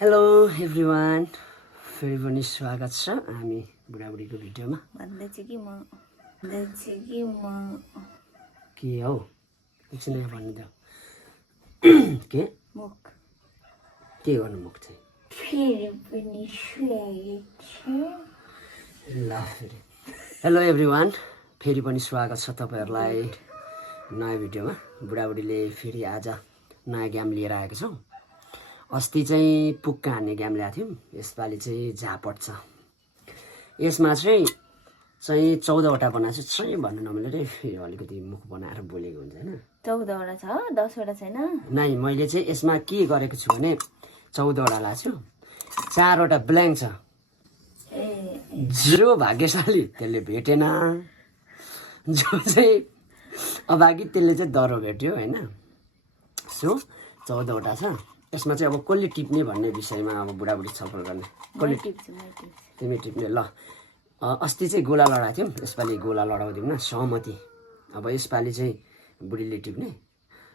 Hello everyone, फेरि पनि स्वागत छ हामी बुढाबुढीको भिडियोमा। के हौ एकछिन भन्नु त के गर्नु मुख चाहिँ फेरि पनि स्वागत छ। ल फेरि हेलो एभ्रिवान, फेरि पनि स्वागत छ तपाईँहरूलाई नयाँ भिडियोमा। बुढाबुढीले फेरि आज नयाँ गेम लिएर आएको छौँ। अस्ति चाहिँ पुक्का हान्ने गेम ल्याएको थियौँ, यसपालि चाहिँ झापट छ। यसमा चाहिँ 14वटा बनाएको छु। चाहिँ भन्नु नमिले रे, फेरि अलिकति मुख बनाएर बोलेको हुन्छ होइन। 14वटा छ, 10वटा छैन। नै मैले चाहिँ यसमा के गरेको छु भने 14वटा ल्याएको छु, 4वटा ब्ल्याङ्क छ। जो भाग्यशाली त्यसले भेटेन, जो चाहिँ अभागी त्यसले चाहिँ दह्रो भेट्यो होइन। सो 14वटा छ। यसमा चाहिँ अब कसले टिप्ने भन्ने विषयमा अब बुढाबुढी छलफल गर्ने। कसले तिमी टिप्ने? ल अस्ति चाहिँ गोला लडाएको थियौँ, यसपालि गोला लडाउँदैनौँ न, सहमति। अब यसपालि चाहिँ बुढीले टिप्ने,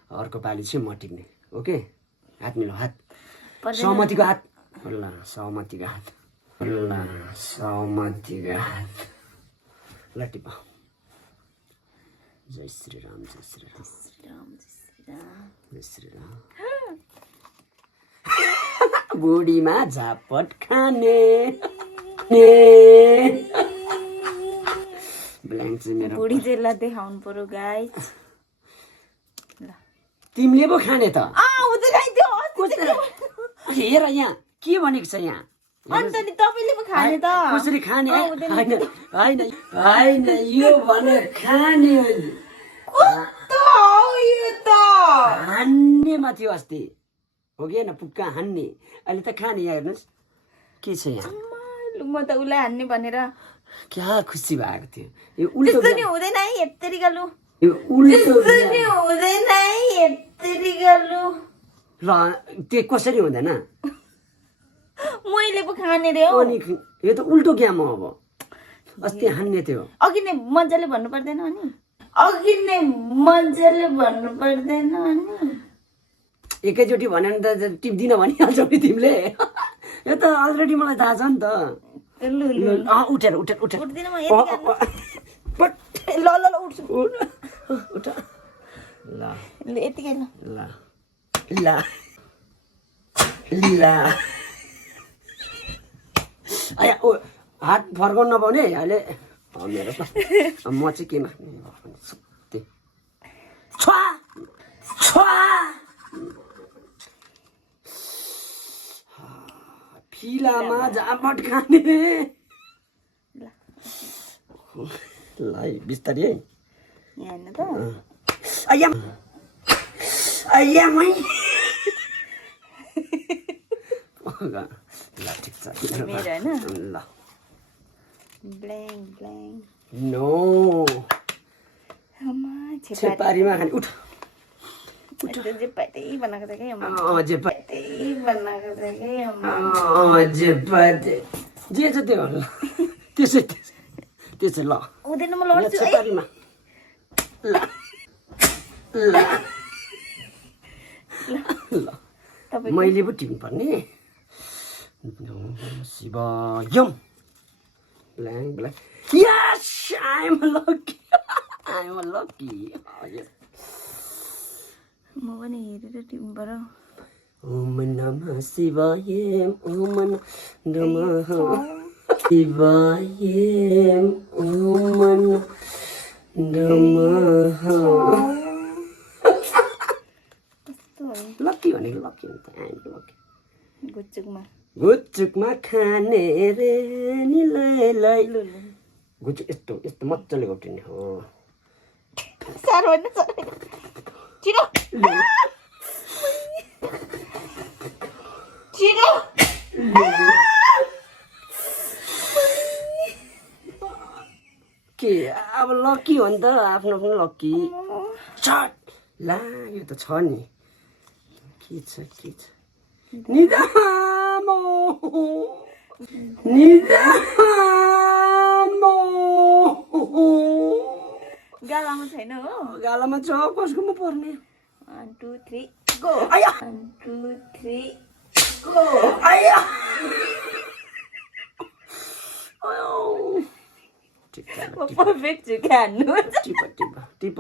अर्को पालि चाहिँ म टिप्ने। ओके, हात मिलो, हात सहमतिको हात। ल सहमतिको हात, ल सहमतिको हात। ल टिप। जय श्री राम, जय श्री राम, जय श्री राम। बुढीमा झापट खाने ब्ल्याङ्क चाहिँ मेरो बुढी चाहिँ ल देखाउनु पर्यो गाइस। ल तिमीले पो खाने त। हुँदैन त्यो हेर यहाँ के भनेको छ यहाँ। अन्त नि तपाईले पो खाने त। कसरी खाने? होइन होइन होइन, यो भने खाने हान्नेमा थियो अस्ति, हो कि होइन? पुक्का हान्ने, अहिले त खाने। यहाँ हेर्नुहोस् के छ यहाँ। म त उसलाई हान्ने भनेर क्या खुसी भएको थियो। यो उल्टो त्यस्तो नि हुँदैन है, यत्तरी गलु। यो उल्टो नि हुँदैन है, यत्तरी गलु। ल त्यो कसरी हुँदैन? मैले पो खाने रे हो। अनि यो त उल्टो ज्ञान हो। अब अस्ति हान्ने थियो। अघि नै मजाले भन्नु पर्दैन अनि? अघि नै मजाले भन्नु पर्दैन अनि? एकैचोटि भनेर त टिप्दिन भनिहाल्छौ नि तिमीले। यो त अलरेडी मलाई थाहा छ नि त। उठेर उठेर उठेर उठ्दिन म यति ल ल ल उठ्छु। उठ ल यतिकै ल ल ल ल। आया ओ हात फर्काउनु नपाउने अहिले मेरो त। म चाहिँ केमा छ्वा छ्वा फिलामा झापट खाने। ल बिस्तारी है यहाँ हेर्नु त। आया आया मै। ल ठिक छ मेरो हैन। ल ब्ल्याङ ब्ल्याङ नो अम्मा छेपारीमा खाने। उठ उठ जे पाइदै बनाएको छ के अम्मा। जे पाइदै बनाएको छ के अम्मा। जे पाइदै जे छ त्यो त्यसै त्यसै। ल हुँदैन म लड्छु है। छेपारीमा ल ल ल मैले पो टिप्नु पर्ने। शिव यम ब्ल्याङ ब्ल्याङ। Yes I am lucky, I am lucky. म पनि हेरेर टिप्नु पर्यो। ओम नमः शिवाय, ओम नमः शिवाय, ओम नमः। लकी भनेको लकी हुन्छ। I am lucky. गुच्चुकमा खाने रे निलै गुच्चुक यस्तो यस्तो मजाले घोप्टिने हो। साह्रो होइन साह्रो छिटो छिटो। के अब लकी हो नि त, आफ्नो पनि लकी। ला यो त छ नि। के छ के छ? निदामो निदामो। गालामा छैन हो? गालामा छ, कसकोमा पर्ने? 1 2 3 गो। 1 2 3 आया पर्फेक्ट छु क्या हान्नु टिप टिप टिप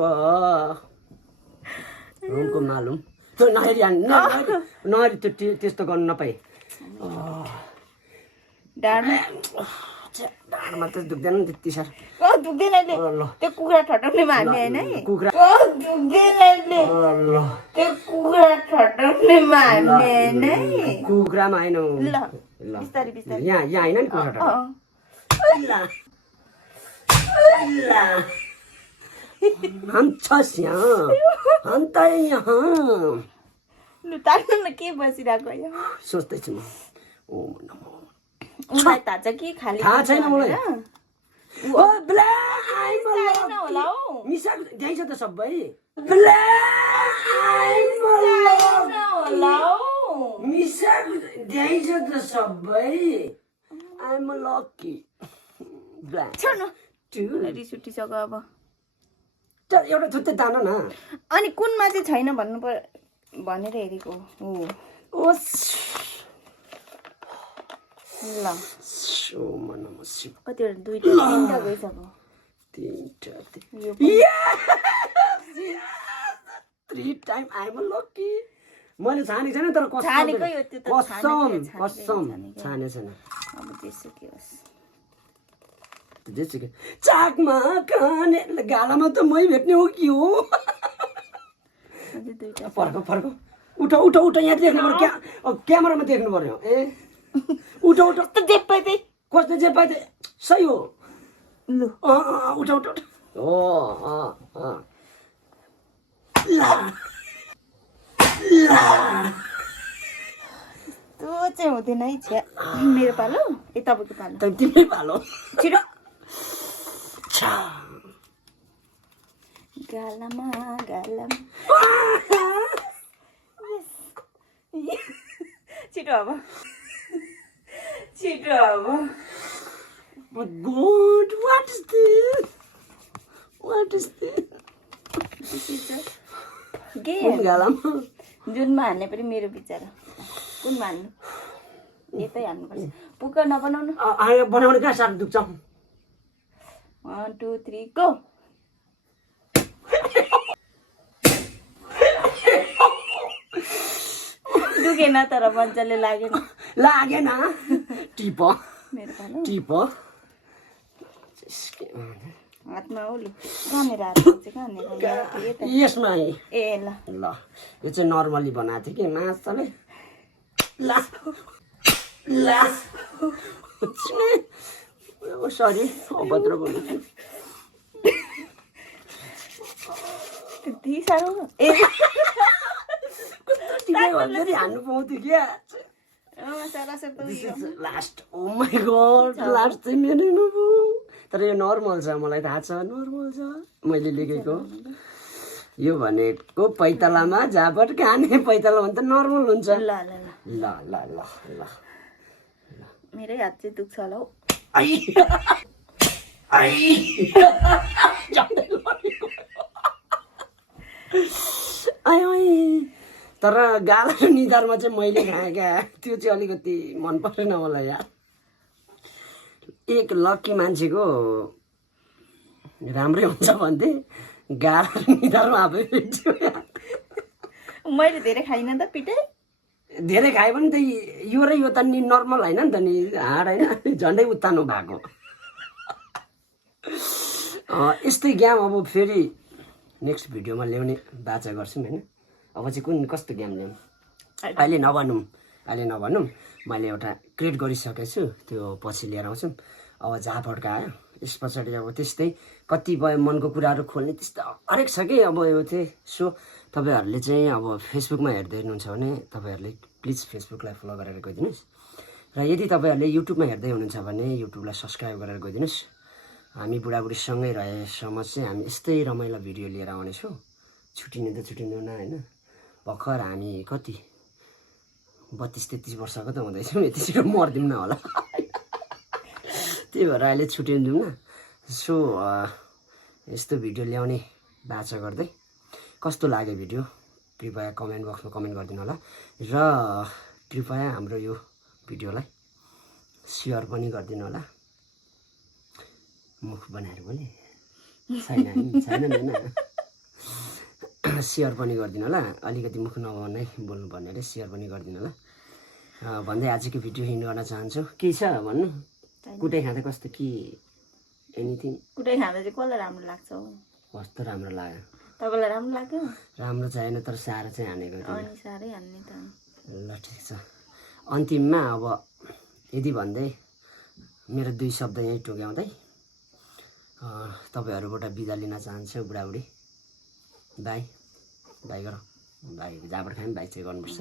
रुमको मालुम त्यो नहेरी नहेरी त्यो त्यस्तो गर्नु नपाए ढाडमा त दुख्दैन नि त्यति साह्रो दुख्दैन त्यो कुखुरा ठटाउनेमा हान्ने होइन है कुखुरा दुख्दैन त्यो कुखुरा ठटाउनेमा हान्ने होइन है कुखुरामा होइन ल बिस्तारै बिस्तारै यहाँ होइन नि कुखुरा हम छस् यहाँ हम त यहाँ लु तान्नु न के बसिरहेको यहाँ सोच्दैछु म ओ नमो उनीलाई थाहा छ कि खाली थाहा छैन मलाई ओ ब्ला छैन होला हौ मिसा त्यही छ त सबै ब्ला होला हौ मिसा त्यही छ त सबै आइम लकी ब्ला छोड्नु टु रिस उठिसक्यो अब चल एउटा थुत्ते तान न अनि कुनमा चाहिँ छैन भन्नु भनेर हेरेको हो ओस ल सो मनम सिप कतिवटा दुईटा तिनटा गइसक्यो तीनटा यो थ्री टाइम आइम लकी मैले छानेको छैन तर छानेकै हो त्यो त कसम छाने छैन अब जेसुकै होस् जेसुकै चाकमा खाने गालामा त मै भेट्ने हो कि हो अझै दुईटा फर्क उठ यहाँ देख्नु पर्यो क्यामेरामा देख्नु पर्यो ए उठ त जे पाए त्यही कस्तो जे पाए सही हो लु उठ हो त्यो चाहिँ हुँदैन है छ्या मेरो पालो ए तपाईँको पालो त तिमी पालो छिटो गालामा छिटो अब But God, what is this? This is the game. गालामा जुनमा हान्ने पनि मेरो विचार कुनमा हान्नु यतै हान्नुपर्छ पुक्का नबनाउनु बनाउने कहाँ साह्रो दुख्छ 1 2 3 गो दुखेन तर मजाले लागेन टिप मेरो पालो टिप हातमा हो लु कहाँनिर हात चाहिँ कहाँनिर यसमा ए ल ल यो चाहिँ नर्मली बनाएको थियो कि माछाले सरी अभद्र बोल्नु त्यति साह्रो ए हान्नु पाउँथ्यो क्या last oh my god last चाहिँ मेरैमा भयो तर यो नर्मल छ मलाई थाहा छ नर्मल छ मैले लेखेको यो भनेको पैतालामा झापट खाने पैताला भने त नर्मल हुन्छ ल ल ल ल ल ल ल मेरै हात चाहिँ दुख्छ होला हौ तर गाला र निधारमा चाहिँ मैले खाएँ क्या त्यो चाहिँ अलिकति मन परेन मलाई यार एक लक्की मान्छेको राम्रै हुन्छ भन्थे गाला र निधारमा आफै भेट्यो मैले धेरै खाइनँ त पिटै धेरै खायो भने त यो र यो त नि नर्मल होइन नि त नि हाड होइन झन्डै उत्तानो भएको यस्तै गेम अब फेरि नेक्स्ट भिडियोमा ल्याउने बाचा गर्छौँ होइन अब चाहिँ कस्तो गेम ल्याउँ अहिले नभनौँ मैले एउटा क्रिएट गरिसकेको छु त्यो पछि लिएर आउँछौँ अब झापड्का आयो यस पछाडि अब त्यस्तै कतिपय मनको कुराहरू खोल्ने त्यस्तो हरेक छ कि अब यो चाहिँ सो तपाईँहरूले चाहिँ अब फेसबुकमा हेर्दै हुनुहुन्छ भने तपाईँहरूले प्लिज फेसबुकलाई फलो गरेर गइदिनुहोस् र यदि तपाईँहरूले युट्युबमा हेर्दै हुनुहुन्छ भने युट्युबलाई सब्सक्राइब गरेर गइदिनुहोस् हामी बुढाबुढीसँगै रहेसम्म चाहिँ हामी यस्तै रमाइलो भिडियो लिएर आउनेछौँ छुट्टिँदैन होइन भर्खर हामी कति 32-33 वर्षको त हुँदैछौँ यति छिटो मर्दिउँ न होला त्यही भएर अहिले छुट्टिँदैनौँ न सो यस्तो भिडियो ल्याउने बाचा गर्दै कस्तो लाग्यो भिडियो कृपया कमेन्ट बक्समा कमेन्ट गरिदिनु होला र कृपया हाम्रो यो भिडियोलाई सेयर पनि गरिदिनु होला। मुख बनाएर बोले छैन छैन सेयर पनि गरिदिनु होला। अलिकति मुख नबनाइ बोल्नुपर्ने अरे, सेयर पनि गरिदिनु होला भन्दै आजको भिडियो हिँड गर्न चाहन्छु। के छ भन्नु? कुटाइ खाँदा कस्तो के एनिथिङ? कुटाइ खाँदा चाहिँ कसलाई राम्रो लाग्छ हौ? कस्तो राम्रो लाग्यो? तपाईँलाई राम्रो लाग्यो? राम्रो चाहिएन तर साह्रो चाहिँ हानेको थियो। अनि साह्रै हान्ने त। ल ठिक छ। अन्तिममा अब यदि भन्दै मेरो 2 शब्द यहीँ टोक्याउँदै तपाईँहरूबाट बिदा लिन चाहन्छु। बुढाबुढी बाई बाई गर, बाई जाबाट खायो भने बाई चाहिँ गर्नुपर्छ।